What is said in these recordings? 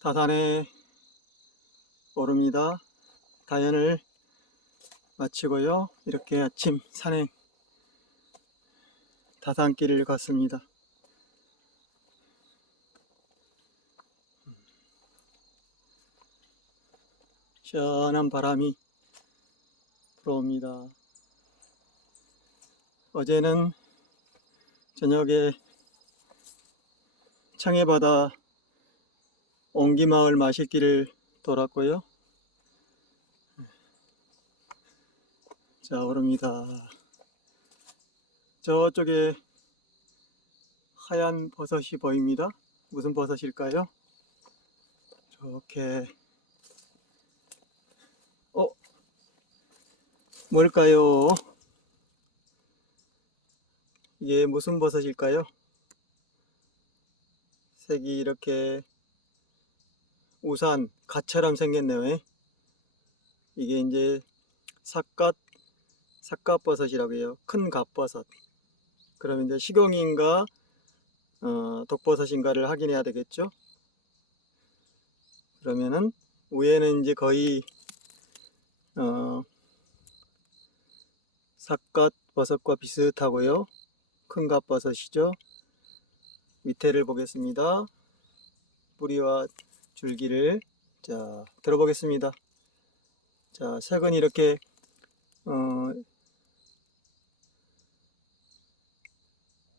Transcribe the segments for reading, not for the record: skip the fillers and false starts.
다산에 오릅니다. 다연을 마치고요. 이렇게 아침 산행 다산길을 걷습니다. 시원한 바람이 불어옵니다. 어제는 저녁에 청해바다 옹기마을 마실길을 돌았고요. 자, 오릅니다. 저쪽에 하얀 버섯이 보입니다. 무슨 버섯일까요? 저렇게 뭘까요? 이게 무슨 버섯일까요? 색이 이렇게 우산, 갓처럼 생겼네요. 이게 이제 삿갓버섯이라고 해요. 큰 갓버섯. 그러면 이제 식용인가 독버섯인가를 확인해야 되겠죠. 그러면은 위에는 이제 거의 삿갓버섯과 비슷하고요. 큰 갓버섯이죠. 밑에를 보겠습니다. 뿌리와 줄기를 자 들어보겠습니다. 자, 색은 이렇게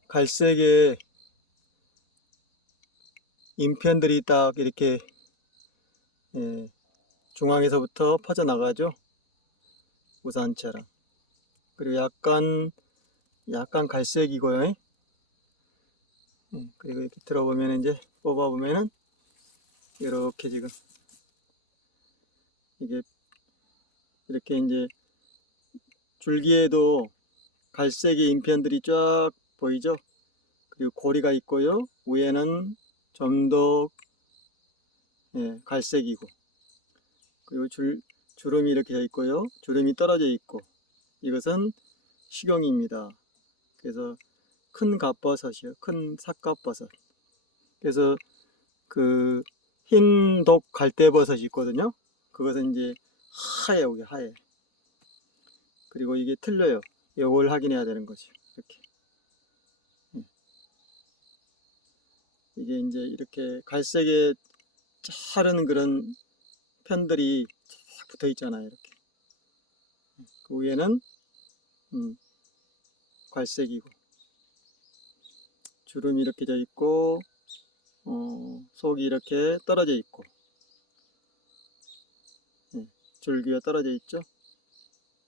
갈색의 인편들이 딱 이렇게 중앙에서부터 퍼져나가죠. 우산처럼. 그리고 약간 갈색이고요. 그리고 이렇게 들어보면 이제 뽑아보면은 이렇게 지금 이게 이렇게 이제 줄기에도 갈색의 인편들이 쫙 보이죠. 그리고 고리가 있고요. 위에는 좀 더 갈색이고, 그리고 주름이 이렇게 되어 있고요. 주름이 떨어져 있고, 이것은 식용입니다. 그래서 큰 갓버섯이요. 큰 삿갓버섯. 그래서 그 흰독 갈대버섯이 있거든요. 그것은 이제 하얘요. 이게 하얘. 그리고 이게 틀려요. 이걸 확인해야 되는 거죠. 이렇게. 이게 이제 이렇게 갈색에 자른 그런 편들이 쫙 붙어 있잖아요. 이렇게. 그 위에는 갈색이고, 주름이 이렇게 져 있고, 속이 이렇게 떨어져 있고, 줄기가 떨어져 있죠.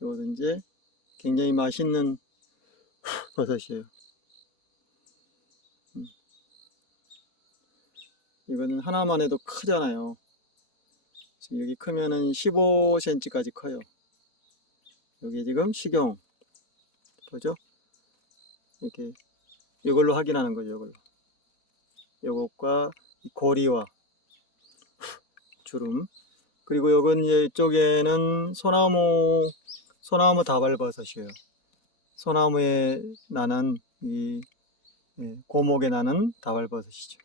이것은 이제 굉장히 맛있는 버섯이에요. 이건 하나만 해도 크잖아요. 지금 여기 크면은 15cm까지 커요. 여기 지금 식용 보죠? 이렇게 이걸로 확인하는 거죠. 이걸로. 요것과 고리와 주름. 그리고 요건 이쪽에는 소나무 다발버섯이에요. 소나무에 나는 이 고목에 나는 다발버섯이죠.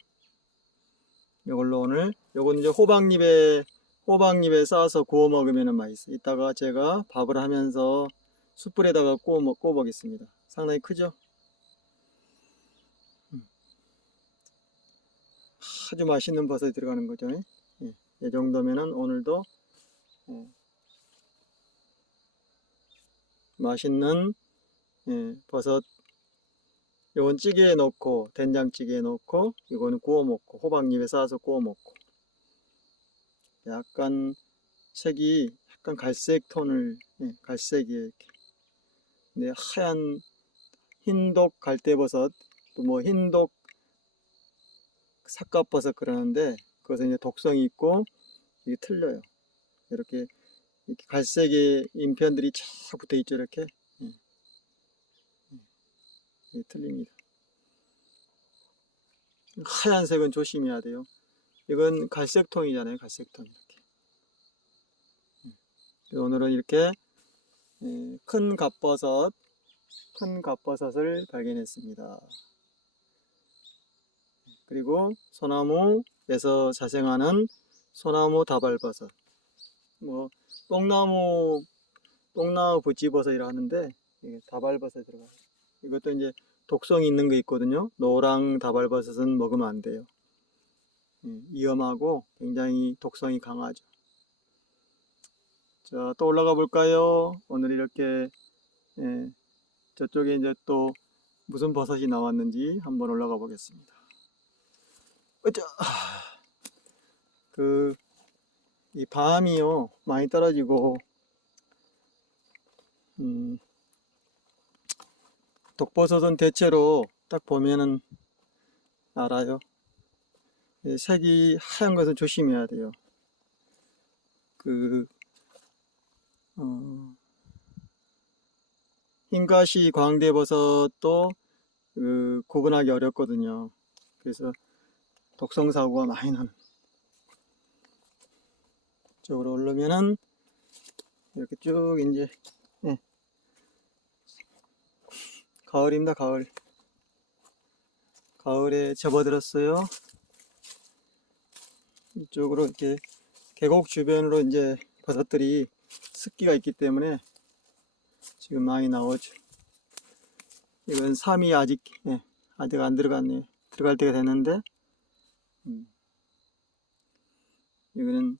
요걸로 오늘 요건 이제 호박잎에 싸서 구워 먹으면 맛있어요. 이따가 제가 밥을 하면서 숯불에다가 구워 보겠습니다. 상당히 크죠? 아주 맛있는 버섯이 들어가는 거죠. 이 정도면은 오늘도 맛있는 버섯. 요건 찌개에 넣고 된장찌개에 넣고, 이거는 구워 먹고 호박잎에 싸서 구워 먹고. 약간 색이 약간 갈색 톤을 갈색이에요. 이렇게. 근데 하얀 흰독 갈대버섯, 또 뭐 흰독 삿갓버섯 그러는데, 그것은 이제 독성이 있고 이게 틀려요. 이렇게 갈색의 인편들이 쫙 붙어 있죠. 이렇게. 이게 틀립니다. 하얀색은 조심해야 돼요. 이건 갈색톤이잖아요. 갈색톤. 이렇게. 오늘은 이렇게 큰 갓버섯을 발견했습니다. 그리고 소나무 에서 자생하는 소나무 다발버섯, 뭐 뽕나무 부찌버섯이라 하는데 이게 다발버섯에 들어가요. 이것도 이제 독성이 있는 거 있거든요. 노랑 다발버섯은 먹으면 안 돼요. 위험하고 굉장히 독성이 강하죠. 자, 또 올라가 볼까요? 오늘 이렇게 저쪽에 이제 또 무슨 버섯이 나왔는지 한번 올라가 보겠습니다. 으쌰! 이 밤이요 많이 떨어지고 독버섯은 대체로 딱 보면은 알아요. 색이 하얀 것은 조심해야 돼요. 흰가시 광대버섯도 구분하기 어렵거든요. 그래서 독성 사고가 많이 나는. 이쪽으로 오르면은 이렇게 쭉 이제 가을입니다. 가을에 접어들었어요. 이쪽으로 이렇게 계곡 주변으로 이제 버섯들이 습기가 있기 때문에 지금 많이 나오죠. 이건 3이 아직 안 들어갔네요. 들어갈 때가 됐는데 이거는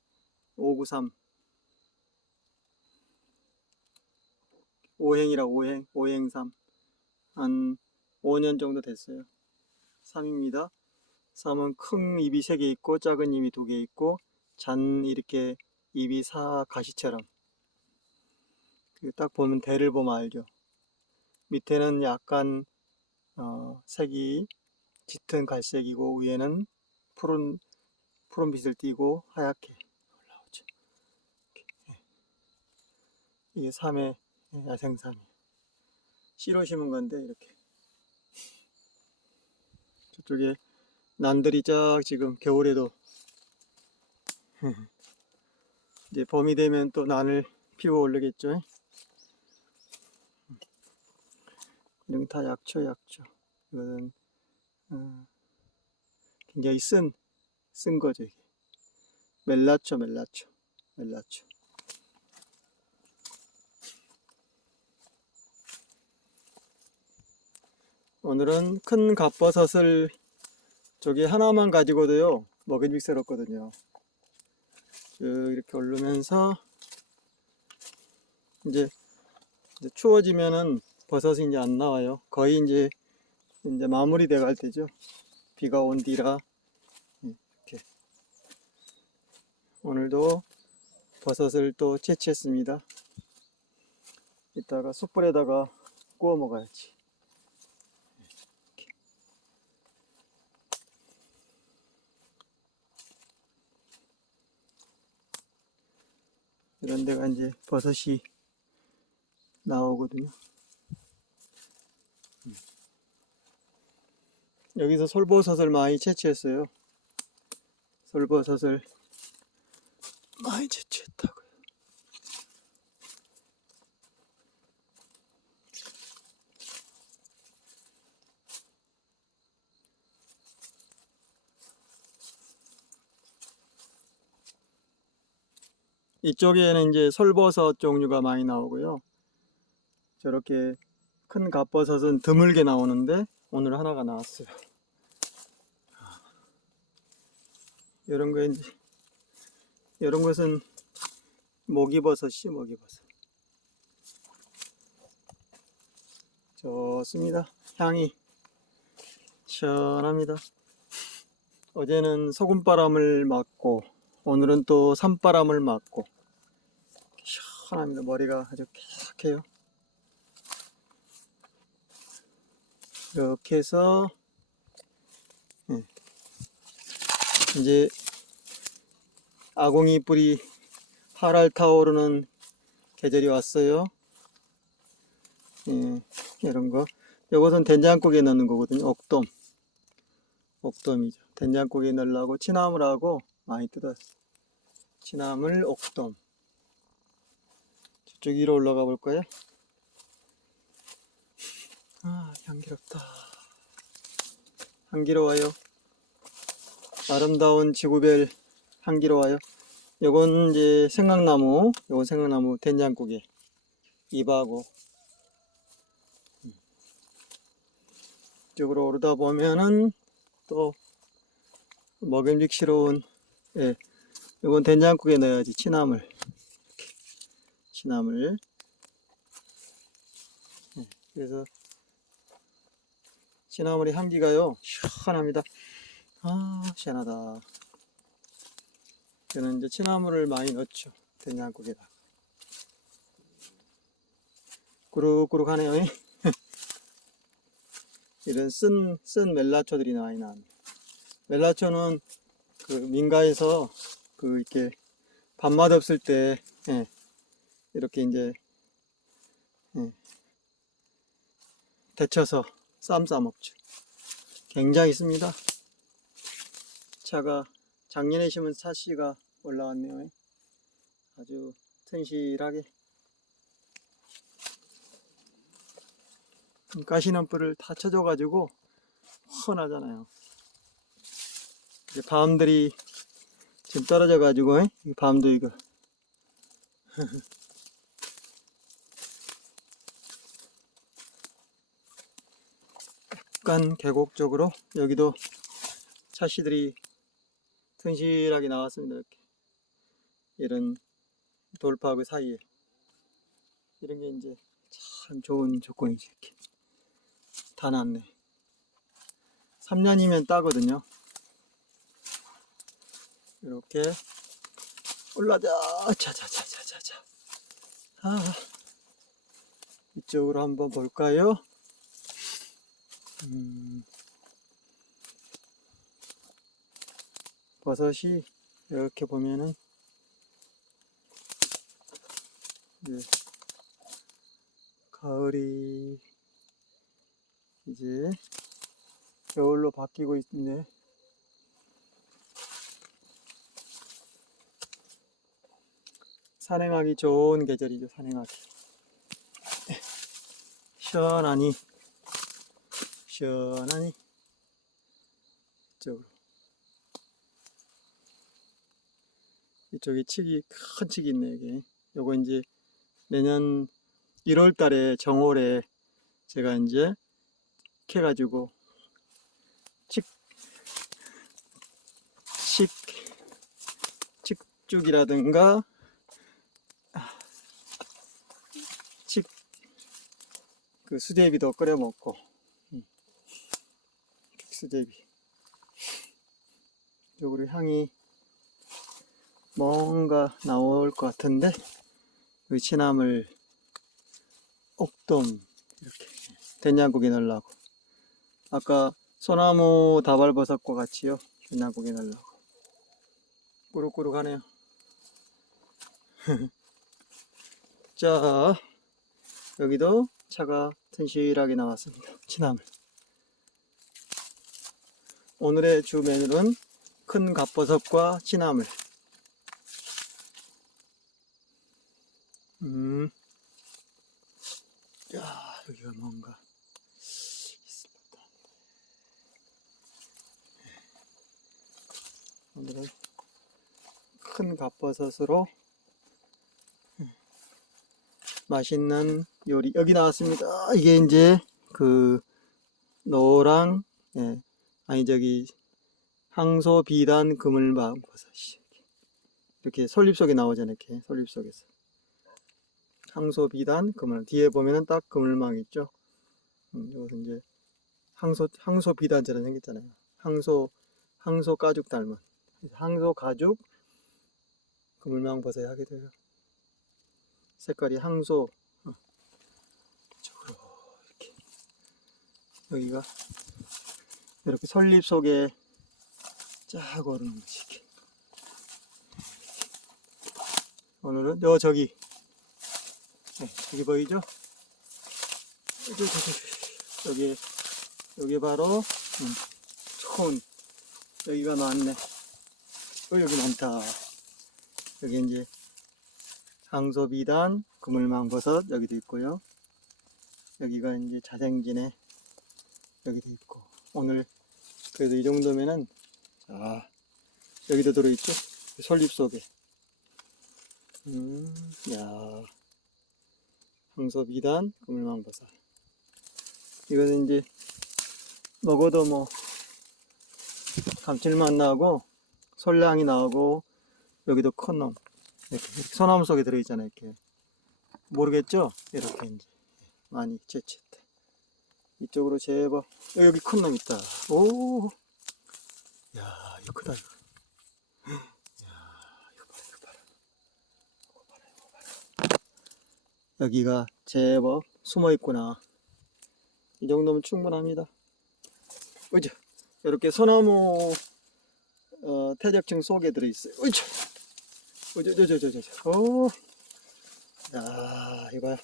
593 5행이라 5행 3 한 5년 정도 됐어요. 3입니다. 3은 큰 입이 3개 있고 작은 입이 2개 있고 잔 이렇게 입이 가시처럼 딱 보면 대를 보면 알죠. 밑에는 약간 색이 짙은 갈색이고 위에는 푸른빛을 띠고 하얗게 올라오죠. 이게 3의 야생삼이에요. 씨로 심은 건데 이렇게 저쪽에 난들이 쫙 지금 겨울에도 이제 봄이 되면 또 난을 피워 오르겠죠. 이런 다 약초. 이거는 굉장히 쓴 거죠. 이게 멜라초. 오늘은 큰 갓버섯을 저기 하나만 가지고도요 먹음직스럽거든요. 쭉 이렇게 오르면서 이제 추워지면은 버섯이 이제 안 나와요. 거의 이제 마무리 돼 갈 때죠. 비가 온 뒤라 이렇게 오늘도 버섯을 또 채취했습니다. 이따가 숯불에다가 구워 먹어야지. 이런 데가 이제 버섯이 나오거든요. 여기서 솔버섯을 많이 채취했어요. 솔버섯을 많이 채취했다고요. 이쪽에는 이제 솔버섯 종류가 많이 나오고요. 저렇게 큰 갓버섯은 드물게 나오는데 오늘 하나가 나왔어요. 이런 거 이제 이런 것은 모기버섯이죠. 모기버섯. 좋습니다. 향이 시원합니다. 어제는 소금바람을 맞고 오늘은 또 산바람을 맞고 시원합니다. 머리가 아주 쾌적해요. 이렇게 해서 이제 아궁이 뿌리 활활 타오르는 계절이 왔어요. 이런 거. 이것은 된장국에 넣는 거거든요. 옥돔이죠. 된장국에 넣으려고 취나물하고 많이 뜯었어요. 취나물, 옥돔. 저쪽 위로 올라가 볼까요? 아, 향기롭다. 향기로워요. 아름다운 지구별 향기로워요. 요건 이제 생강나무, 요건 생강나무 된장국에 잎하고. 이쪽으로 오르다 보면은 또 먹음직스러운, 예, 요건 된장국에 넣어야지. 취나물, 이렇게 취나물. 예, 그래서 취나물의 향기가요 시원합니다. 아, 시원하다. 저는 이제 취나물을 많이 넣죠, 된장국에다. 꾸룩꾸룩하네요. 이런 쓴 멜라초들이 많이 나옵니다. 멜라초는 그 민가에서 그 이렇게 밥맛 없을 때, 예, 이렇게 이제, 예, 데쳐서 쌈 싸 먹죠. 굉장히 씁니다. 차가 작년에 심은 차씨가 올라왔네요. 아주 튼실하게. 가시는 뿔을 다 쳐줘가지고 훤하잖아요. 이제 밤들이 지금 떨어져가지고, 이 밤도 이거 약간 계곡 쪽으로 여기도 차씨들이 튼실하게 나왔습니다. 이렇게 이런 돌파구 사이에 이런 게 이제 참 좋은 조건이죠. 이렇게 다 났네. 3년이면 따거든요. 이렇게 올라자. 차차차차차차. 아, 이쪽으로 한번 볼까요? 버섯이 이렇게 보면은 이제 가을이 이제 겨울로 바뀌고 있네. 산행하기 좋은 계절이죠. 산행하기 시원하니 이쪽으로. 이쪽에 칡이 큰 칡이 있네. 이게 요거 이제 내년 1월 달에 정월에 제가 이제 캐가지고 칡죽이라든가 그 수제비도 끓여 먹고, 수제비. 이쪽으로 향이 뭔가 나올 것 같은데, 그 취나물, 옥돔 이렇게 된장국에 넣으려고. 아까 소나무 다발버섯과 같이요, 된장국에 넣으려고. 꾸룩꾸룩하네요. 자, 여기도 차가 튼실하게 나왔습니다. 취나물. 오늘의 주 메뉴는 큰 갓버섯과 취나물. 야, 여기가 뭔가 있습니다. 오늘은 큰 갓버섯으로 맛있는 요리. 여기 나왔습니다. 이게 이제 그 노랑, 예, 아니 저기 항소 비단 그물망 버섯이 이렇게 솔잎 속에 나오잖아요. 이렇게 솔잎 속에서 항소 비단 그물, 뒤에 보면은 딱 그물망 있죠. 이것은 이제 항소 비단처럼 생겼잖아요. 항소 가죽 닮은 항소 가죽 그물망 버섯이 하게 돼요. 색깔이 항소. 이쪽으로 이렇게 여기가 이렇게 솔잎 속에 쫙 오르는 거지. 이렇게. 오늘은 저기, 네, 여기 보이죠? 여기 바로 촌. 여기가 많네. 여기 많다. 여기 이제 항소비단 그물망버섯 여기도 있고요. 여기가 이제 자생진에 여기도 있고. 오늘 그래도 이 정도면은, 자, 여기도 들어있죠? 솔잎 속에. 야, 황소 비단, 그물망버섯. 이거는 이제 먹어도 뭐 감칠맛 나고 솔향이 나고, 여기도 큰 놈. 이렇게 소나무 속에 들어있잖아요. 이렇게. 모르겠죠? 이렇게 이제 많이 채취했다. 이쪽으로 제법. 여기 큰 놈 있다. 오, 야, 이거 크다, 이거. 야, 이거 봐라, 이거 봐라. 이거 봐라, 이거 봐라. 여기가 제법 숨어 있구나. 이 정도면 충분합니다. 그죠? 이렇게 소나무 퇴적층 속에 들어있어요. 으이차! 오, 야, 이거야.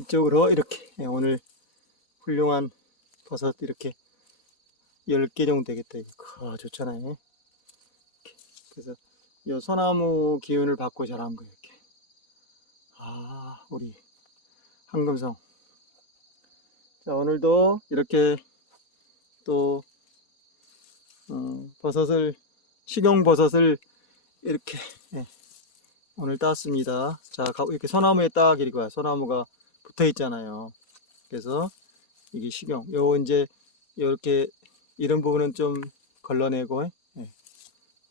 이쪽으로 이렇게 오늘 훌륭한 버섯 이렇게 10개 정도 되겠다. 이거 좋잖아요. 이렇게. 그래서 이 소나무 기운을 받고 자란 거예요. 이렇게. 아, 우리 황금송. 자, 오늘도 이렇게 또 버섯을, 식용버섯을 이렇게 오늘 땄습니다. 자, 이렇게 소나무에 딱 이렇게 소나무가 붙어 있잖아요. 그래서 이게 식용. 요 이제 이렇게 이런 부분은 좀 걸러내고.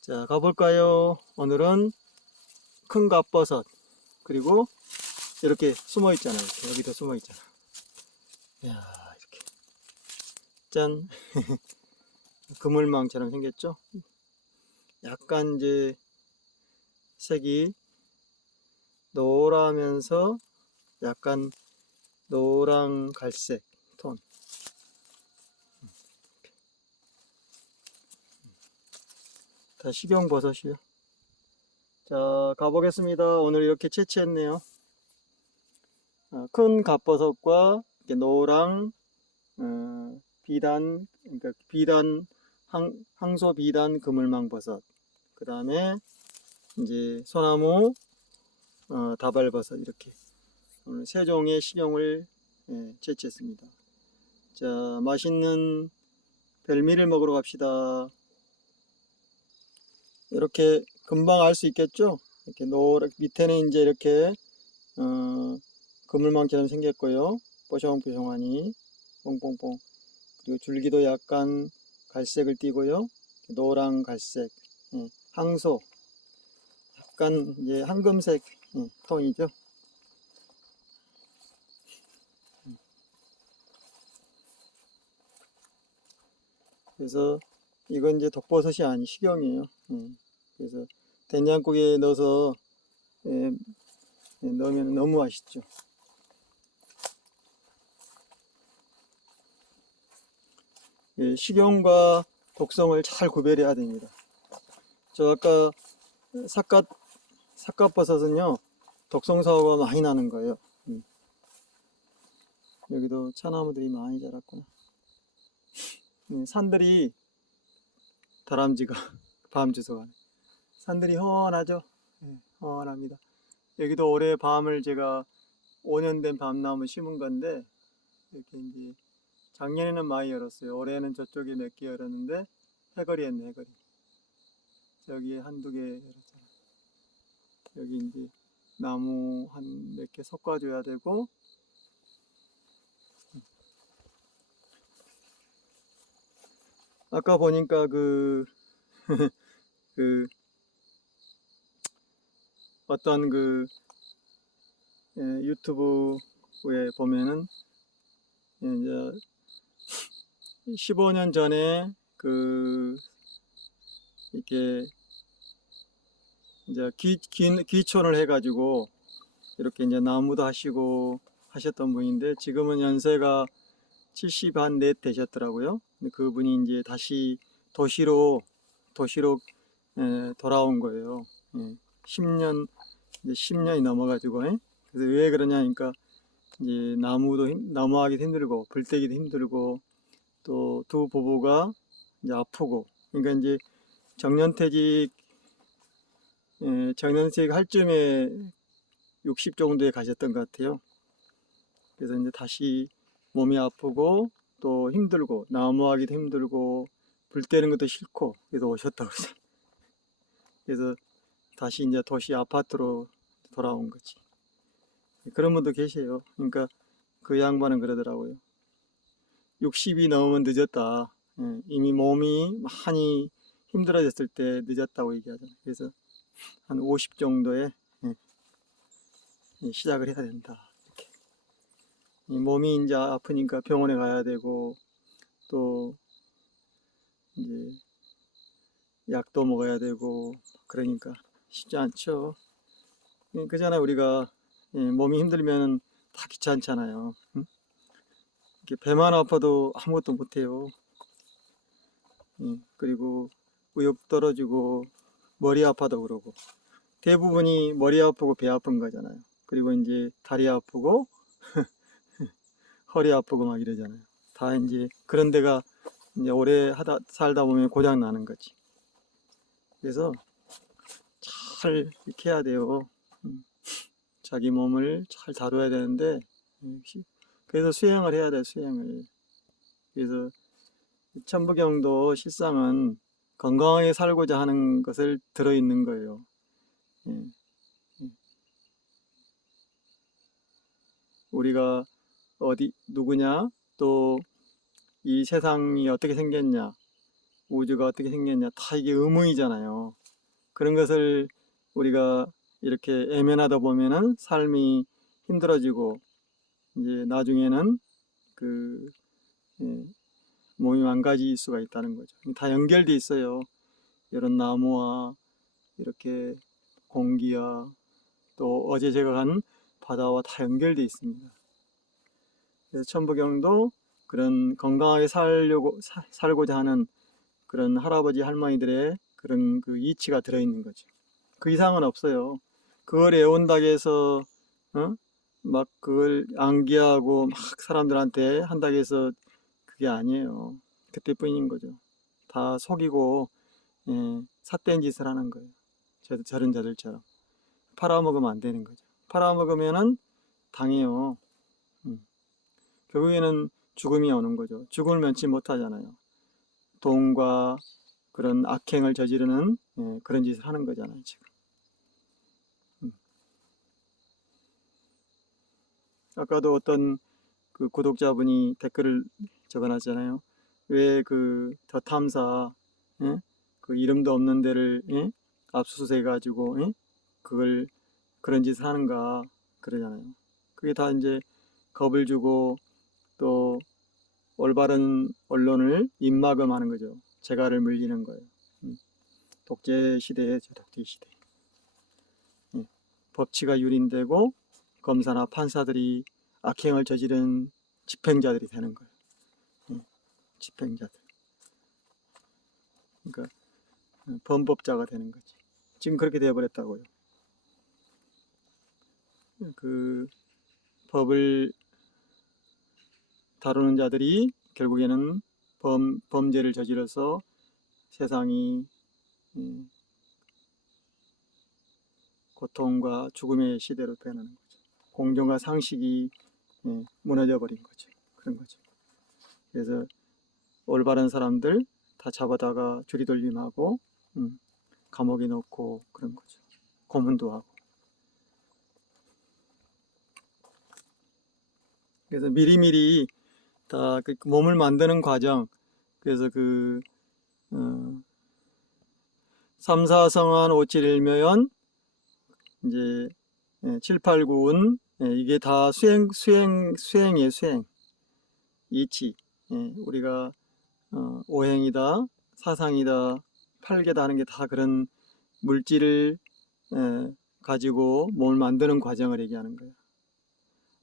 자, 가볼까요? 오늘은 큰 갑버섯, 그리고 이렇게 숨어 있잖아요. 이렇게 여기도 숨어 있잖아. 야, 이렇게 짠. 그물망처럼 생겼죠? 약간 이제 색이 노라면서 약간 노랑 갈색 톤. 다 식용버섯이요. 자, 가보겠습니다. 오늘 이렇게 채취했네요. 큰 갑버섯과 노랑 비단, 그러니까 비단, 황소 비단 그물망버섯, 그 다음에 이제 소나무 다발버섯, 이렇게 오늘 세 종의 식용을 채취했습니다. 자, 맛있는 별미를 먹으러 갑시다. 이렇게 금방 알 수 있겠죠? 이렇게 밑에는 이제 이렇게 그물망처럼 생겼고요. 뽀송뽀송하니 뽕뽕뽕. 그리고 줄기도 약간 갈색을 띠고요. 노랑 갈색, 황소, 약간 이제 황금색 톤이죠. 그래서 이건 이제 독버섯이 아니 식용이에요. 그래서 된장국에 넣어서 넣으면 너무 맛있죠. 식용과 독성을 잘 구별해야 됩니다. 저 아까 삿갓버섯은요, 독성사고가 많이 나는 거예요. 여기도 차나무들이 많이 자랐구나. 산들이 다람쥐가 밤 주워가네. 산들이 훤하죠. 훤합니다. 여기도 올해 밤을 제가 5년 된 밤나무 심은 건데, 이렇게 이제 작년에는 많이 열었어요. 올해는 저쪽에 몇 개 열었는데 해거리 했네, 해거리. 저기에 한두 개 열었잖아. 여기 이제 나무 한 몇 개 섞어줘야 되고, 아까 보니까 어떤 유튜브에 보면은 이제 15년 전에 이렇게 이제 귀촌을 해가지고 이렇게 이제 나무도 하시고 하셨던 분인데, 지금은 연세가 70 한 넷 되셨더라고요. 근데 그분이 이제 다시 도시로 돌아온 거예요. 10년, 이제 10년이 넘어가지고. 그래서 왜 그러냐니까, 이제 나무하기도 힘들고, 불떼기도 힘들고, 또 두 부부가 이제 아프고, 그러니까 이제 정년퇴직 할 쯤에 60 정도에 가셨던 것 같아요. 그래서 이제 다시 몸이 아프고 또 힘들고, 나무하기도 힘들고 불 때는 것도 싫고 그래서 오셨다고 그러잖아요. 그래서 다시 이제 도시 아파트로 돌아온 거지. 그런 분도 계세요. 그러니까 그 양반은 그러더라고요. 60이 넘으면 늦었다. 이미 몸이 많이 힘들어졌을 때 늦었다고 얘기하잖아요. 그래서 한 50 정도에 시작을 해야 된다. 이렇게. 이 몸이 이제 아프니까 병원에 가야 되고 또 이제 약도 먹어야 되고 그러니까 쉽지 않죠. 그잖아요. 우리가 몸이 힘들면 다 귀찮잖아요. 응? 이렇게 배만 아파도 아무것도 못해요. 그리고 의욕 떨어지고 머리 아파도 그러고 대부분이 머리 아프고 배 아픈 거잖아요. 그리고 이제 다리 아프고 허리 아프고 막 이러잖아요. 다 이제 그런 데가 이제 오래 살다 보면 고장 나는 거지. 그래서 잘 이렇게 해야 돼요. 자기 몸을 잘 다뤄야 되는데 그래서 수행을 해야 돼. 수행을. 그래서 천부경도 실상은 건강하게 살고자 하는 것을 들어있는 거예요. 우리가 어디 누구냐, 또 이 세상이 어떻게 생겼냐, 우주가 어떻게 생겼냐, 다 이게 의문이잖아요. 그런 것을 우리가 이렇게 애면하다 보면은 삶이 힘들어지고 이제 나중에는 그 몸이 망가질 수가 있다는 거죠. 다 연결돼 있어요. 이런 나무와 이렇게 공기와 또 어제 제가 간 바다와 다 연결돼 있습니다. 그래서 천부경도 그런 건강하게 살고자 하는 그런 할아버지 할머니들의 그런 그 이치가 들어있는 거죠. 그 이상은 없어요. 그걸 애온다고 해서 막 그걸 암기하고 막 사람들한테 한다고 해서 그게 아니에요. 그때뿐인 거죠. 다 속이고 삿된 짓을 하는 거예요. 저런 자들처럼 팔아먹으면 안 되는 거죠. 팔아먹으면은 당해요. 결국에는 죽음이 오는 거죠. 죽음을 면치 못하잖아요. 돈과 그런 악행을 저지르는 그런 짓을 하는 거잖아요. 지금. 아까도 어떤 그 구독자분이 댓글을 적어놨잖아요. 왜 그 더 탐사 그 이름도 없는 데를 압수수색해가지고 그걸 그런 짓을 하는가 그러잖아요. 그게 다 이제 겁을 주고 또 올바른 언론을 입막음하는 거죠. 재갈을 물리는 거예요. 독재 시대죠. 독재 시대. 법치가 유린되고 검사나 판사들이 악행을 저지른 집행자들이 되는 거예요. 집행자들. 그러니까 범법자가 되는 거지. 지금 그렇게 되어버렸다고요. 그 법을 다루는 자들이 결국에는 범죄를 저질러서 세상이 고통과 죽음의 시대로 변하는 거죠. 공정과 상식이 무너져 버린 거죠. 그런 거죠. 그래서 올바른 사람들 다 잡아다가 줄이돌림하고 감옥에 넣고 그런 거죠. 고문도 하고. 그래서 미리미리 다 그 몸을 만드는 과정. 그래서 그 3, 4성한 5, 7, 1묘연 이제 7, 8, 9운 이게 다 수행이에요. 수행. 이치. 우리가 오행이다, 사상이다, 팔계다 하는 게 다 그런 물질을 가지고 몸을 만드는 과정을 얘기하는 거예요.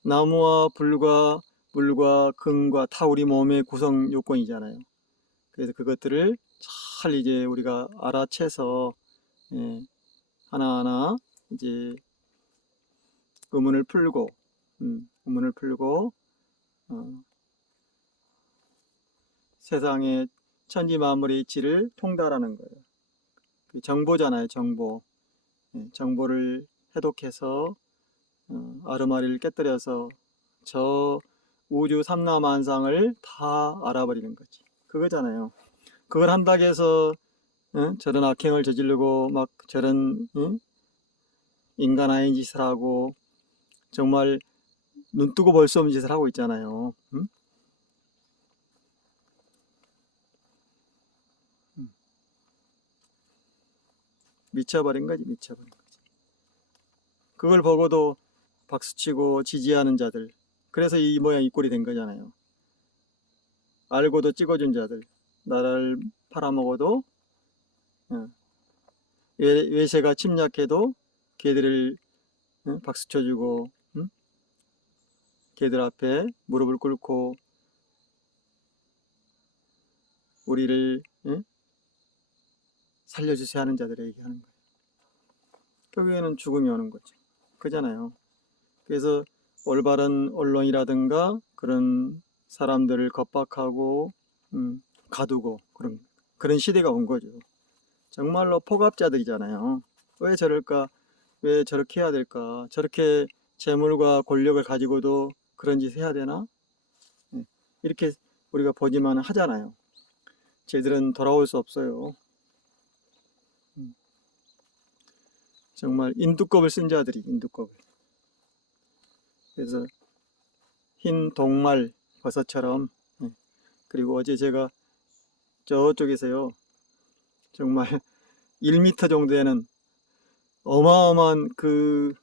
나무와 불과 물과 금과 다 우리 몸의 구성 요건이잖아요. 그래서 그것들을 잘 이제 우리가 알아채서 하나하나 이제 의문을 풀고 세상의 천지 만물의 이치를 통달하는 거예요. 그 정보잖아요. 정보. 정보를 해독해서 아르마리를 깨뜨려서 저 우주 삼라만상을 다 알아버리는 거지. 그거잖아요. 그걸 한다고 해서 저런 악행을 저지르고 막 저런 인간 아닌 짓을 하고 정말 눈 뜨고 볼 수 없는 짓을 하고 있잖아요. 미쳐버린 거지, 미쳐버린 거지. 그걸 보고도 박수치고 지지하는 자들. 그래서 이 모양 이 꼴이 된 거잖아요. 알고도 찍어준 자들. 나라를 팔아먹어도 외세가 침략해도 걔들을 박수 쳐주고 걔들 앞에 무릎을 꿇고 우리를 살려주세요 하는 자들에게 얘기하는 거예요. 결국에는 죽음이 오는 거죠. 그잖아요. 그래서 올바른 언론이라든가 그런 사람들을 겁박하고 가두고 그런 시대가 온 거죠. 정말로 폭압자들이잖아요. 왜 저럴까? 왜 저렇게 해야 될까? 저렇게 재물과 권력을 가지고도 그런 짓 해야 되나? 이렇게 우리가 보지만 하잖아요. 쟤들은 돌아올 수 없어요. 정말 인두껍을 쓴 자들이 인두껍을. 그래서 흰 동말 버섯처럼. 그리고 어제 제가 저쪽에서요 정말 1m 정도 되는 어마어마한 그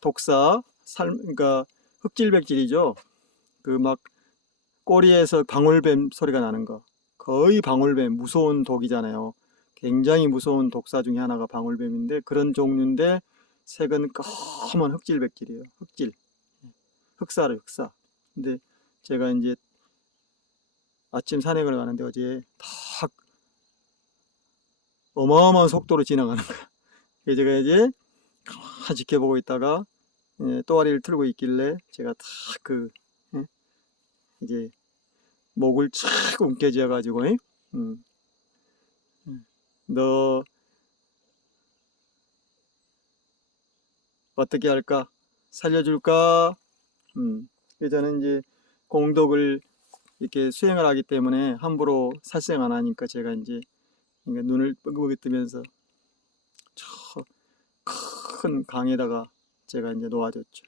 독사 그러니까 흑질백질이죠. 그 막 꼬리에서 방울뱀 소리가 나는 거. 거의 방울뱀, 무서운 독이잖아요. 굉장히 무서운 독사 중에 하나가 방울뱀인데 그런 종류인데 색은 검은 흑질백질이에요. 흑질. 흑사를 흑사. 근데 제가 이제 아침 산행을 가는데 어제 딱 어마어마한 속도로 지나가는 거야. 그래서 제가 이제 가만히 지켜보고 있다가 또아리를 틀고 있길래 제가 딱 이제 목을 착 움켜쥐어 가지고 너 어떻게 할까? 살려줄까? 그래서 저는 이제 공덕을 이렇게 수행을 하기 때문에 함부로 살생 안 하니까 제가 이제 그러니까 눈을 뻥긋 뜨면서 저 큰 강에다가 제가 이제 놓아줬죠.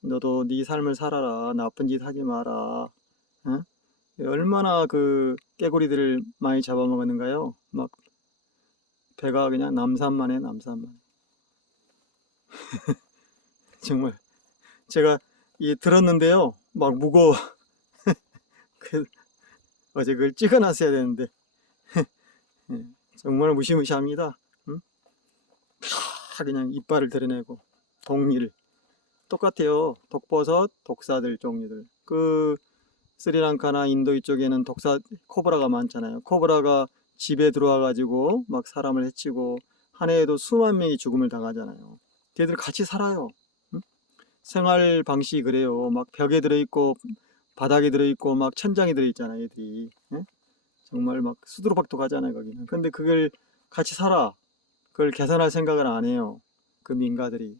너도 네 삶을 살아라. 나쁜 짓 하지 마라. 어? 얼마나 그 깨구리들을 많이 잡아먹었는가요? 막 배가 그냥 남산만 해, 남산만. 정말 제가 이 들었는데요. 막 무거워. 어제 그걸 찍어놨어야 되는데 정말 무시무시합니다. 다 그냥 이빨을 드러내고 독리를 똑같아요. 독버섯, 독사들 종류들. 그 스리랑카나 인도 이쪽에는 독사 코브라가 많잖아요. 코브라가 집에 들어와 가지고 막 사람을 해치고 한 해에도 수만 명이 죽음을 당하잖아요. 걔들 같이 살아요. 생활 방식이 그래요. 막 벽에 들어있고 바닥에 들어있고 막 천장에 들어있잖아요. 애들이. 정말 막 수두룩박독하잖아요. 거기는. 근데 그걸 같이 살아. 그걸 개선할 생각을 안 해요. 그 민가들이.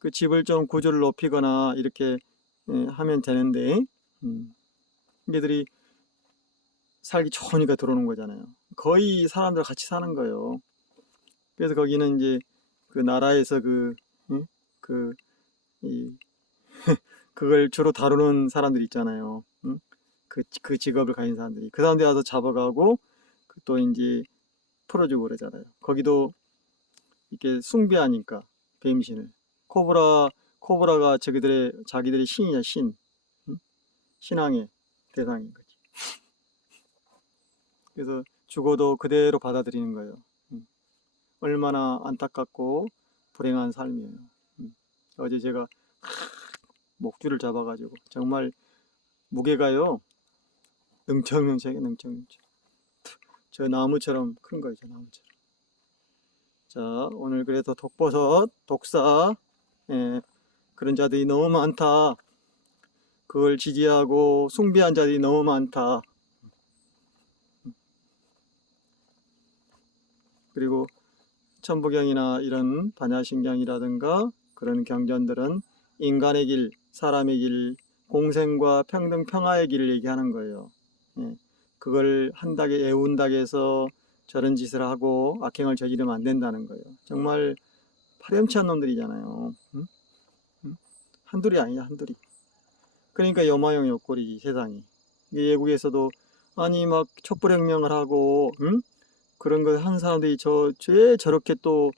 그 집을 좀 구조를 높이거나 이렇게 하면 되는데 얘들이 살기 좋으니까 들어오는 거잖아요. 거의 사람들 같이 사는 거예요. 그래서 거기는 이제 그 나라에서 이, 그걸 주로 다루는 사람들 있잖아요. 그 직업을 가진 사람들이. 그 사람들이 와서 잡아가고 또 이제 풀어주고 그러잖아요. 거기도 이렇게 숭배하니까 뱀신을. 코브라가 자기들의 신이야, 신. 신앙의 대상인 거지. 그래서 죽어도 그대로 받아들이는 거예요. 얼마나 안타깝고 불행한 삶이에요. 어제 제가 목줄을 잡아가지고 정말 무게가요 능청능청해 능청능청. 저 나무처럼 큰 거예요. 저 나무처럼. 자, 오늘 그래서 독버섯, 독사 그런 자들이 너무 많다. 그걸 지지하고 숭배한 자들이 너무 많다. 그리고 천부경이나 이런 반야신경이라든가 그런 경전들은 인간의 길, 사람의 길, 공생과 평등 평화의 길을 얘기하는 거예요. 예. 그걸 한다게 애운다게 해서 저런 짓을 하고 악행을 저지르면 안 된다는 거예요. 정말 파렴치한 놈들이잖아요. 응? 응? 한둘이 아니야, 한둘이. 그러니까 여마용 옆구리 세상이. 외국에서도 아니 막 촛불혁명을 하고 응? 그런 걸 한 사람들이 왜 저렇게 또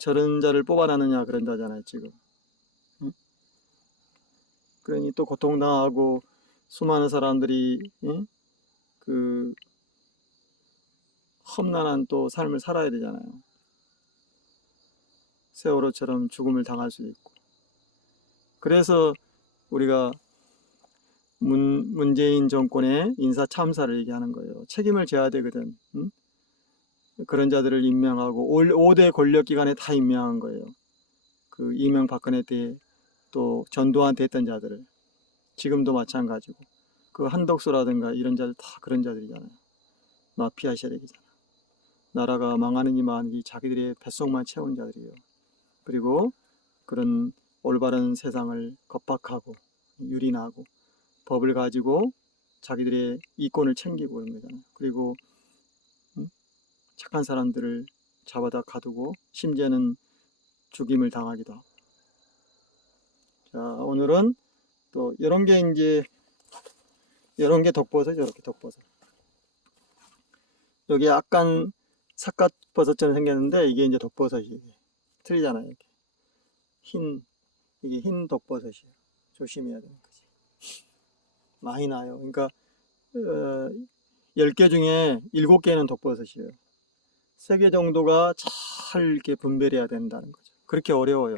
저런 자를 뽑아놨느냐 그런다잖아요 지금. 응? 그러니 또 고통당하고 수많은 사람들이 응? 그 험난한 또 삶을 살아야 되잖아요. 세월호처럼 죽음을 당할 수도 있고. 그래서 우리가 문재인 정권의 인사 참사를 얘기하는 거예요. 책임을 져야 되거든. 응? 그런 자들을 임명하고 5대 권력기관에 다 임명한 거예요. 그 이명박근혜 때 또 전두환 때 했던 자들을. 지금도 마찬가지고. 그 한덕수라든가 이런 자들 다 그런 자들이잖아요. 마피아 세력이잖아. 나라가 망하느니 마느니 자기들의 뱃속만 채운 자들이에요. 그리고 그런 올바른 세상을 겁박하고 유린하고 법을 가지고 자기들의 이권을 챙기고 그런 거잖아요. 그리고 착한 사람들을 잡아다 가두고 심지어는 죽임을 당하기도 하고. 자, 오늘은 또 이런 게 이제 이런 게 독버섯, 이렇게 독버섯. 여기 약간 삿갓버섯처럼 생겼는데 이게 이제 독버섯이에요. 틀리잖아요. 이렇게. 이게 흰 독버섯이에요. 조심해야 되는 거지. 많이 나요. 그러니까 10개 중에 7개는 독버섯이에요. 3개 정도가 잘 이렇게 분별해야 된다는 거죠. 그렇게 어려워요.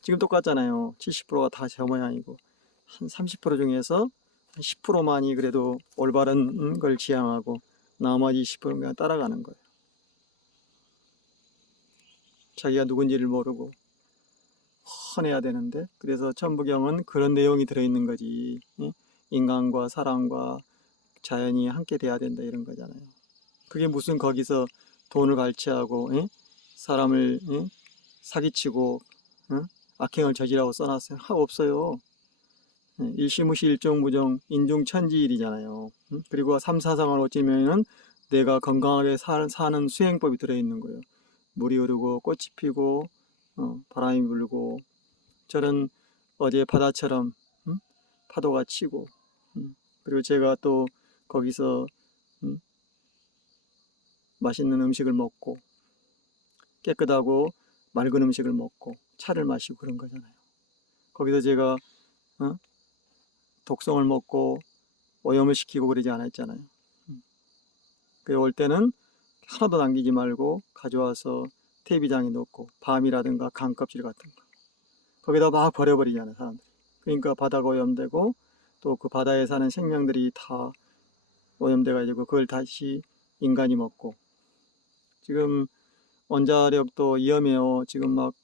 지금 똑같잖아요. 70%가 다 저 모양이고 한 30% 중에서 10%만이 그래도 올바른 걸 지향하고 나머지 20%는 그냥 따라가는 거예요. 자기가 누군지를 모르고 헌해야 되는데, 그래서 천부경은 그런 내용이 들어있는 거지. 인간과 사람과 자연이 함께 돼야 된다 이런 거잖아요. 그게 무슨 거기서 돈을 갈취하고 사람을 사기치고 악행을 저지라고 써놨어요. 하고 없어요. 일시무시 일정무정 인중천지일이잖아요. 그리고 삼사상을 어찌면은 내가 건강하게 사는 수행법이 들어있는 거예요. 물이 흐르고 꽃이 피고 바람이 불고 저런 어제 바다처럼 파도가 치고 그리고 제가 또 거기서 맛있는 음식을 먹고 깨끗하고 맑은 음식을 먹고 차를 마시고 그런 거잖아요. 거기서 제가 독성을 먹고 오염을 시키고 그러지 않았잖아요. 그 올 때는 하나도 남기지 말고 가져와서 퇴비장에 넣고 밤이라든가 강 껍질 같은 거 거기다 막 버려버리잖아요, 사람들이. 그러니까 바다가 오염되고 또 그 바다에 사는 생명들이 다 오염돼가지고 그걸 다시 인간이 먹고 지금 원자력도 위험해요. 지금 막